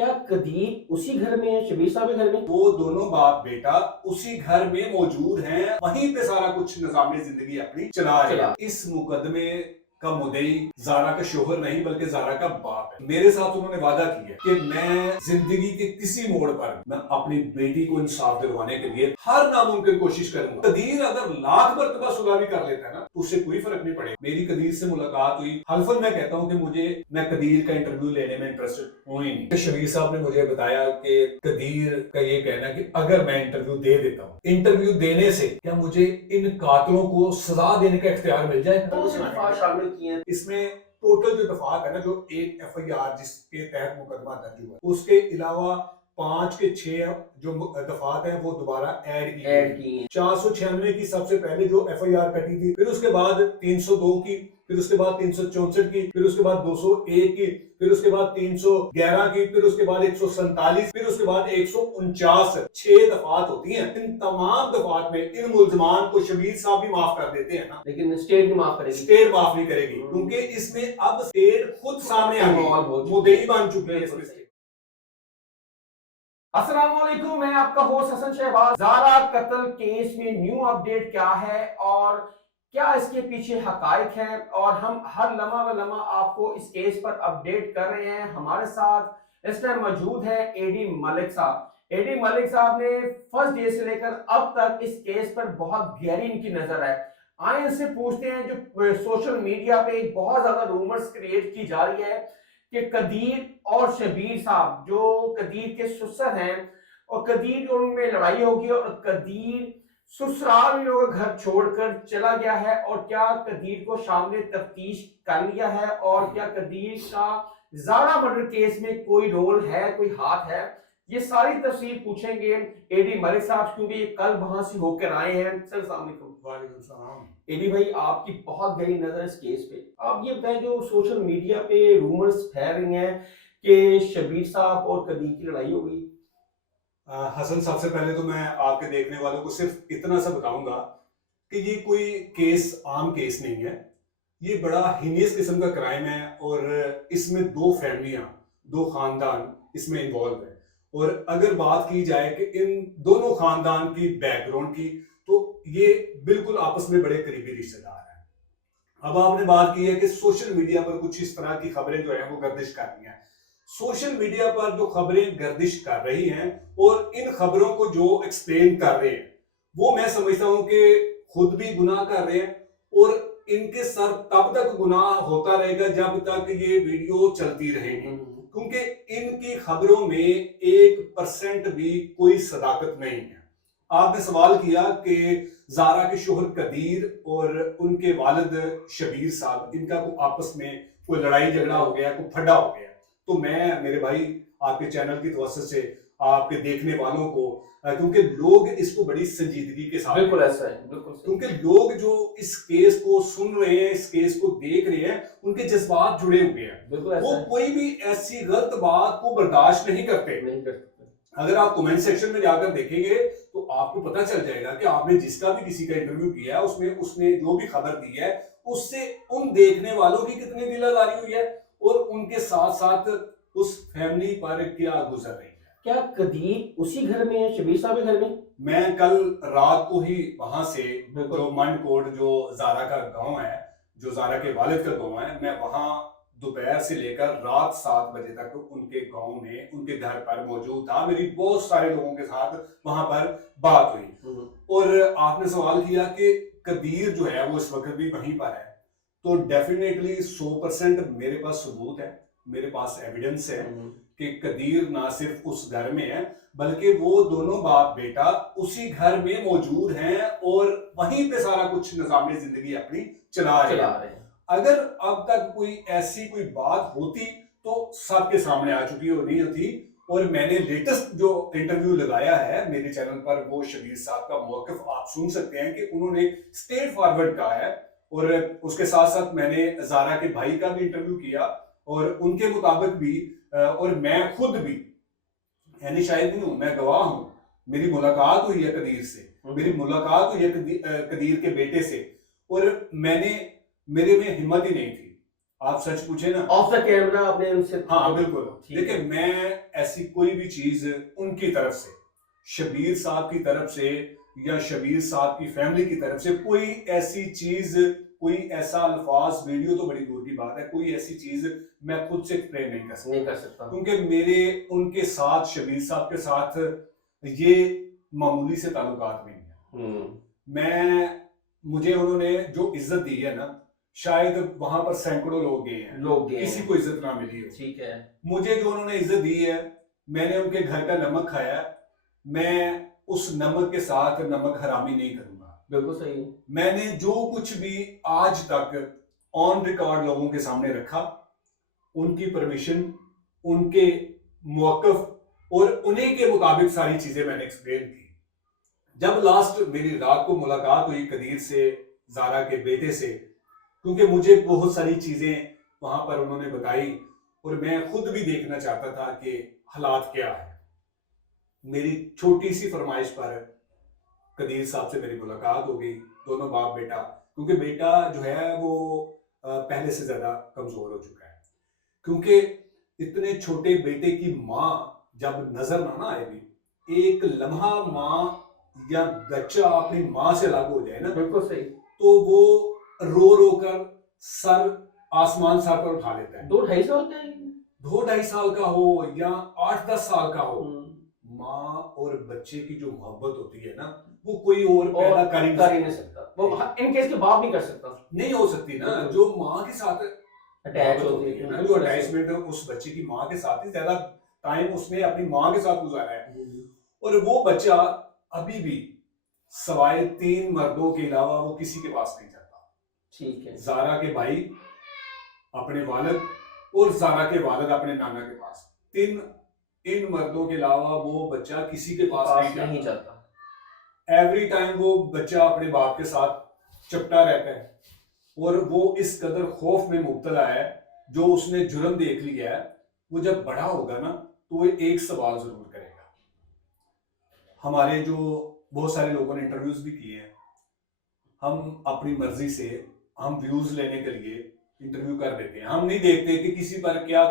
کیا قدیر اسی گھر میں ہے، شبیر صاحب کے گھر میں؟ وہ دونوں باپ بیٹا اسی گھر میں موجود ہیں، وہیں پہ سارا کچھ نظام زندگی اپنی چلا رہے ہیں۔ اس مقدمے کا مدعی زارا کا شوہر نہیں بلکہ زارا کا باپ ہے۔ میرے ساتھ انہوں نے وعدہ کیا کہ میں زندگی کے کسی موڑ پر میں اپنی بیٹی کو انصاف دلوانے کے لیے ہر ناممکن کوشش کروں گا۔ قدیر اگر لاکھ مرتبہ صلح بھی کر لیتا ہے نا تو اسے کوئی فرق نہیں پڑے۔ میری قدیر سے ملاقات ہوئی، حلفاً میں کہتا ہوں کہ میں قدیر کا انٹرویو لینے میں انٹرسٹڈ ہوں ہی نہیں۔ شبیر صاحب نے مجھے بتایا کہ قدیر کا یہ کہنا کہ اگر میں انٹرویو دے دیتا ہوں، انٹرویو دینے سے کیا مجھے ان قاتلوں کو سزا دینے کا اختیار مل جائے؟ کون سے دفعہ شامل کیے ہیں؟ اس میں ٹوٹل جو دفعات ہے نا، جو ایک ایف آئی آر جس کے تحت مقدمہ درج ہوا ہے، اس کے علاوہ 5 کے 6 جو دفعات ہیں وہ دوبارہ ایڈ کی ہیں۔ 496 کی سب سے پہلے جو ایف آئی آر کٹی تھی، پھر اس کے بعد 302 کی، پھر اس کے بعد 364 کی، پھر اس کے بعد 201 کی، پھر اس کے بعد 311 کی، پھر اس کے بعد 147، پھر اس کے بعد 149، 6 دفعات ہوتی ہیں۔ ان تمام دفعات میں ان ملزمان کو شبیر صاحب بھی معاف کر دیتے ہیں نا، لیکن اسٹیٹ نہیں معاف کرے گی۔ اسٹیٹ معاف نہیں کرے گی، کیونکہ اس میں اب اسٹیٹ خود سامنے آ گئی، مدعی بن چکی ہے اس میں۔ السلام علیکم، میں آپ کا ہوسٹ حسن شہباز۔ زارا قتل کیس میں نیو اپڈیٹ کیا ہے اور کیا اس کے پیچھے حقائق ہیں، اور ہم ہر لمحہ و لمحہ آپ کو اس کیس پر اپڈیٹ کر رہے ہیں۔ ہمارے ساتھ اس ٹائم موجود ہے اے ڈی ملک صاحب۔ اے ڈی ملک صاحب نے فرسٹ ڈے سے لے کر اب تک اس کیس پر بہت گہری ان کی نظر ہے۔ آئیں ان سے پوچھتے ہیں، جو سوشل میڈیا پہ بہت زیادہ رومرز کریٹ کی جا رہی ہے کہ قدیر اور شبیر صاحب جو قدیر کے سسر ہیں، اور قدیر ان میں لڑائی ہوگی اور قدیر سسرال میں لوگ گھر چھوڑ کر چلا گیا ہے، اور کیا قدیر کو شام نے تفتیش کر لیا ہے، اور کیا قدیر کا زارا مرڈر کیس میں کوئی رول ہے، کوئی ہاتھ ہے؟ یہ ساری تفصیل پوچھیں گے اے ڈی ملک صاحب، کیونکہ یہ کل وہاں سے ہو کر آئے ہیں۔ سر السلام علیکم۔ وعلیکم السلام۔ اے ڈی بھائی، آپ کی بہت گہری نظر اس کیس پہ، آپ یہ بتائیں جو سوشل میڈیا پہ رومرز پھیل رہی ہیں کہ شبیر صاحب اور قدیر کی لڑائی ہو گئی۔ حسن، سب سے پہلے تو میں آپ کے دیکھنے والوں کو صرف اتنا سا بتاؤں گا کہ یہ کوئی کیس عام کیس نہیں ہے، یہ بڑا ہینیس قسم کا کرائم ہے، اور اس میں 2 فیملیاں، 2 خاندان اس میں انوالو ہیں، اور اگر بات کی جائے کہ ان دونوں خاندان کی بیک گراؤنڈ کی تو یہ بالکل آپس میں بڑے قریبی رشتے دار ہیں۔ اب آپ نے بات کی ہے کہ سوشل میڈیا پر کچھ اس طرح کی خبریں جو ہیں وہ گردش کر رہی ہیں۔ سوشل میڈیا پر جو خبریں گردش کر رہی ہیں اور ان خبروں کو جو ایکسپلین کر رہے ہیں، وہ میں سمجھتا ہوں کہ خود بھی گناہ کر رہے ہیں، اور ان کے سر تب تک گناہ ہوتا رہے گا جب تک یہ ویڈیو چلتی رہے گی، کیونکہ ان کی خبروں میں 1% بھی کوئی صداقت نہیں ہے۔ آپ نے سوال کیا کہ زارا کے شوہر قدیر اور ان کے والد شبیر صاحب، ان کا آپس میں کوئی لڑائی جھگڑا ہو گیا، کوئی پھڈا ہو گیا، تو میں میرے بھائی آپ کے چینل کی توسط سے آپ کے دیکھنے والوں کو، کیونکہ لوگ اس کو بڑی سنجیدگی کے ساتھ، بالکل ایسا ہے، بالکل، کیونکہ لوگ جو اس کیس کو سن رہے ہیں، اس کیس کو دیکھ رہے ہیں، ان کے جذبات جڑے ہوئے ہیں، وہ کوئی بھی ایسی غلط بات کو برداشت نہیں کرتے۔ اگر آپ کمنٹ سیکشن میں جا کر دیکھیں گے تو آپ کو پتہ چل جائے گا کہ آپ نے جس کا بھی کسی کا انٹرویو کیا ہے، اس نے جو بھی خبر دی ہے، اس سے ان دیکھنے والوں کی کتنی دل آزاری ہوئی ہے، اور ان کے ساتھ ساتھ اس فیملی پر کیا گزر رہی ہے۔ کیا قدیر اسی گھر میں ہے، شبیر صاحب کے گھر میں؟ میں کل رات کو ہی وہاں سے جو منڈ کوٹ، جو زارا کا گاؤں ہے، جو زارا کے والد کا گاؤں ہے، میں وہاں دوپہر سے لے کر رات 7 بجے تک ان کے گاؤں میں، ان کے گھر پر موجود تھا۔ میری بہت سارے لوگوں کے ساتھ وہاں پر بات ہوئی، اور آپ نے سوال کیا کہ قدیر جو ہے وہ اس وقت بھی وہیں پر ہے، تو ڈیفینیٹلی 100% میرے پاس ثبوت ہے، میرے پاس ایویڈنس ہے کہ قدیر نہ صرف اس گھر میں ہے بلکہ وہ دونوں باپ بیٹا اسی گھر میں موجود ہیں، اور وہیں پہ سارا کچھ نظام زندگی اپنی چلا رہے ہیں۔ اگر اب تک کوئی ایسی کوئی بات ہوتی تو سب کے سامنے آ چکی ہونی ہوتی، اور میں نے لیٹسٹ جو انٹرویو لگایا ہے میرے چینل پر، وہ شبیر صاحب کا موقف آپ سن سکتے ہیں کہ انہوں نے اسٹریٹ فارورڈ کہا ہے، اور اس کے ساتھ ساتھ میں نے زارا کے بھائی کا بھی انٹرویو کیا، اور ان کے مطابق بھی، اور میں خود بھی، یعنی شاید نہیں ہوں، میں گواہ ہوں، میری ملاقات ہوئی ہے قدیر سے، میری ملاقات ہوئی ہے قدیر کے بیٹے سے، اور میرے میں ہمت ہی نہیں تھی، آپ سچ پوچھے نا آف دا کیمرہ آپ نے ان سے ہاں بالکل ٹھیک ہے۔ دیکھیں میں ایسی کوئی بھی چیز ان کی طرف سے شبیر صاحب کی طرف سے یا شبیر صاحب کی فیملی کی طرف سے کوئی ایسی چیز کوئی ایسا الفاظ ویڈیو تو بڑی دور کی بات ہے کوئی ایسی چیز میں خود سے ایکسپلین نہیں کر سکتا کیونکہ میرے ان کے ساتھ شبیر صاحب کے ساتھ یہ معمولی سے تعلقات نہیں ہیں مجھے انہوں نے جو عزت دی ہے نا شاید وہاں پر سینکڑوں لوگ گئے ہیں کسی کو عزت نہ ملی ہو ٹھیک ہے مجھے جو انہوں نے عزت دی ہے میں نے ان کے گھر کا نمک کھایا میں اس نمک کے ساتھ نمک حرامی نہیں کروں گا بالکل صحیح میں نے جو کچھ بھی آج تک آن ریکارڈ لوگوں کے سامنے رکھا ان کی پرمیشن ان کے موقف اور انہیں کے مطابق ساری چیزیں میں نے ایکسپلین کی جب لاسٹ میری رات کو ملاقات ہوئی قدیر سے زارا کے بیٹے سے کیونکہ مجھے بہت ساری چیزیں وہاں پر انہوں نے بتائی اور میں خود بھی دیکھنا چاہتا تھا کہ حالات کیا ہے میری چھوٹی سی فرمائش پر قدیر صاحب سے میری ملاقات ہو گئی دونوں باپ بیٹا کیونکہ بیٹا جو ہے وہ پہلے سے زیادہ کمزور ہو چکا ہے کیونکہ اتنے چھوٹے بیٹے کی ماں جب نظر نہ آئے گی ایک لمحہ ماں یا بچہ اپنی ماں سے الگ ہو جائے نا بالکل صحیح تو وہ رو رو کر سر آسمان سر پر اٹھا لیتا ہے 2-2.5 سال کا 2-2.5 سال کا ہو یا 8-10 سال کا ہو ماں اور بچے کی جو محبت ہوتی ہے نا وہ کوئی اور پیدا کر ہی نہیں سکتا وہ ان کیس کے باپ نہیں کر سکتا نہیں ہو سکتی نا جو ماں کے ساتھ اٹیچ ہوتی ہے نا جو اٹیچمنٹ اس بچے کی ماں کے ساتھ ہی زیادہ ٹائم اس نے اپنی ماں کے ساتھ گزارا ہے اور وہ بچہ ابھی بھی سوائے 3 مردوں کے علاوہ وہ کسی کے پاس نہیں جاتا ٹھیک ہے زارا کے بھائی اپنے والد اور زارا کے والد اپنے نانا کے پاس ان مردوں کے علاوہ وہ بچہ کسی کے پاس نہیں جاتا ایوری ٹائم وہ بچہ اپنے باپ کے ساتھ چپٹا رہتا ہے اور وہ اس قدر خوف میں مبتلا ہے جو اس نے جرم دیکھ لیا ہے وہ جب بڑا ہوگا نا تو وہ ایک سوال ضرور کرے گا ہمارے جو بہت سارے لوگوں نے انٹرویوز بھی کیے ہیں ہم اپنی مرضی سے ہم ویوز لینے کے لیے انٹرویو کر دیتے ہیں ہم نہیں دیکھتے کہ کسی پر کیا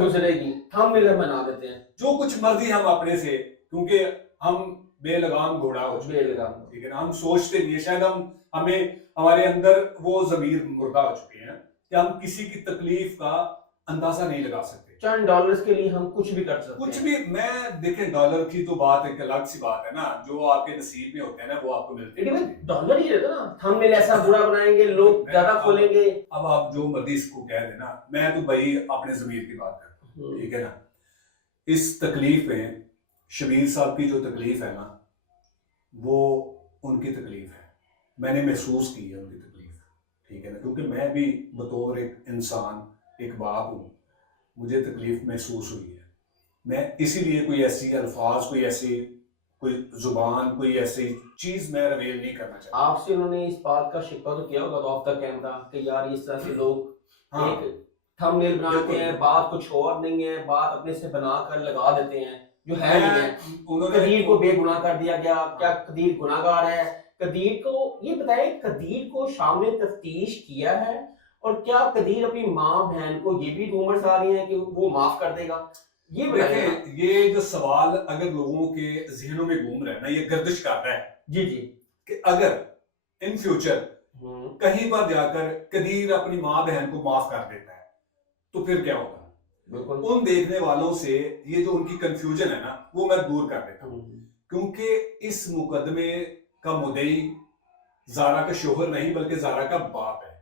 گزرے گی ہم ملر بنا دیتے ہیں جو کچھ مرضی ہم اپنے سے کیونکہ ہم بے لگام گھوڑا ہو چکے ہیں ٹھیک ہے نا ہم سوچتے نہیں شاید ہمیں ہمارے اندر وہ ضمیر مردہ ہو چکے ہیں کہ ہم کسی کی تکلیف کا اندازہ نہیں لگا سکتے چند ڈالرز کے لیے ہم کچھ بھی کر سکتے ہیں کچھ بھی میں دیکھیں ڈالر کی تو بات ایک الگ سی بات ہے نا جو آپ کے نصیب میں ہوتے ہیں نا وہ آپ کو ملتے ہیں ڈالر ہی رہتا نا ہم نے ایسا برا بنائیں گے لوگ زیادہ کھولیں گے اب آپ جو مرضی اس کو کہہ دینا میں تو بھائی اپنے ضمیر کی بات کرتا ہوں ٹھیک ہے نا اس تکلیف میں شبیر صاحب کی جو تکلیف ہے نا وہ ان کی تکلیف ہے میں نے محسوس کی ہے ان کی تکلیف ٹھیک ہے نا کیونکہ میں بھی بطور ایک انسان ایک باپ ہوں مجھے تکلیف محسوس ہوئی ہے میں اسی لیے کوئی ایسی الفاظ کوئی زبان کوئی ایسی چیز میں ریویل نہیں کرنا چاہتا آپ سے انہوں نے اس بات کا شکوہ تو کیا ہوگا تو آف دا کیمرہ کہ یار اس طرح سے لوگ ایک تھم نیل بناتے ہیں بات کچھ اور نہیں ہے بات اپنے سے بنا کر لگا دیتے ہیں جو ہے نہیں ہے قدیر کو بے گناہ کر دیا گیا کیا قدیر گناہ گار ہے قدیر کو یہ بتائیں قدیر کو شام نے تفتیش کیا ہے اور کیا قدیر اپنی ماں بہن کو یہ بھی رومرز آ رہی ہیں کہ وہ معاف کر دے گا یہ دیکھیں یہ جو سوال اگر لوگوں کے ذہنوں میں گھوم رہا ہے نا یہ گردش کر رہا ہے جی کہ اگر ان فیوچر کہیں پر جا کر قدیر اپنی ماں بہن کو معاف کر دیتا ہے تو پھر کیا ہوگا ان دیکھنے والوں سے یہ جو ان کی کنفیوژن ہے نا وہ میں دور کر دیتا ہوں کیونکہ اس مقدمے کا مدعی زارا کا شوہر نہیں بلکہ زارا کا باپ ہے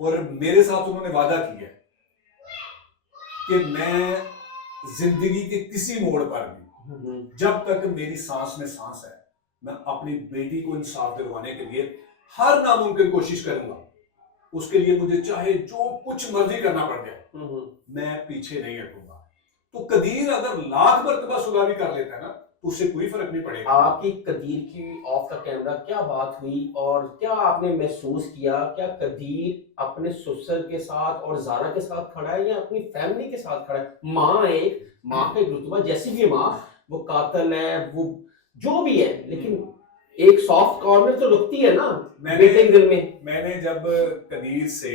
اور میرے ساتھ انہوں نے وعدہ کیا ہے کہ میں زندگی کے کسی موڑ پر بھی جب تک میری سانس میں سانس ہے میں اپنی بیٹی کو انصاف دلوانے کے لیے ہر ناممکن کوشش کروں گا اس کے لیے مجھے چاہے جو کچھ مرضی کرنا پڑ جائے میں پیچھے نہیں ہٹوں گا تو قدیر اگر لاکھ مرتبہ صلح بھی کر لیتا ہے نا تو اس سے کوئی فرق نہیں پڑے گا آپ کی قدیر کی آف دا کیمرہ کیا بات ہوئی اور کیا آپ نے محسوس کیا کیا قدیر اپنے سسر کے ساتھ اور زارا کے ساتھ کھڑا ہے یا اپنی فیملی کے ساتھ کھڑا ہے ماں کا ایک رتبہ جیسی بھی ماں وہ قاتل ہے وہ جو بھی ہے لیکن ایک سافٹ کارنر تو رکھتی ہے نا بیٹے کے دل میں میں نے جب قدیر سے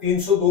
302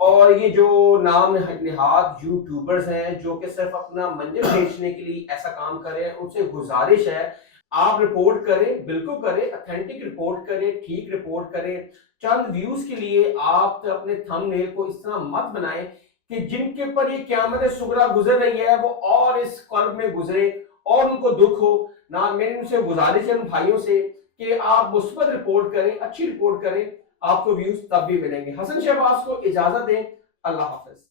اور یہ جو نام نہاد یوٹیوبرز ہیں جو کہ صرف اپنا منظر بیچنے کے لیے ایسا کام کریں، ان سے گزارش ہے آپ رپورٹ کریں، بالکل کریں، اتھینٹک رپورٹ کریں، ٹھیک رپورٹ کریں. چند ویوز کے لیے آپ اپنے تھم نیل کو اس طرح مت بنائیں کہ جن کے پر یہ قیامت صغریٰ گزر رہی ہے وہ اور اس قرب میں گزرے اور ان کو دکھ ہو. نہ میری ان سے گزارش ہے ان بھائیوں سے کہ آپ مثبت رپورٹ کریں، اچھی رپورٹ کریں، آپ کو ویوز تب بھی ملیں گے. حسن شہباز کو اجازت دیں. اللہ حافظ.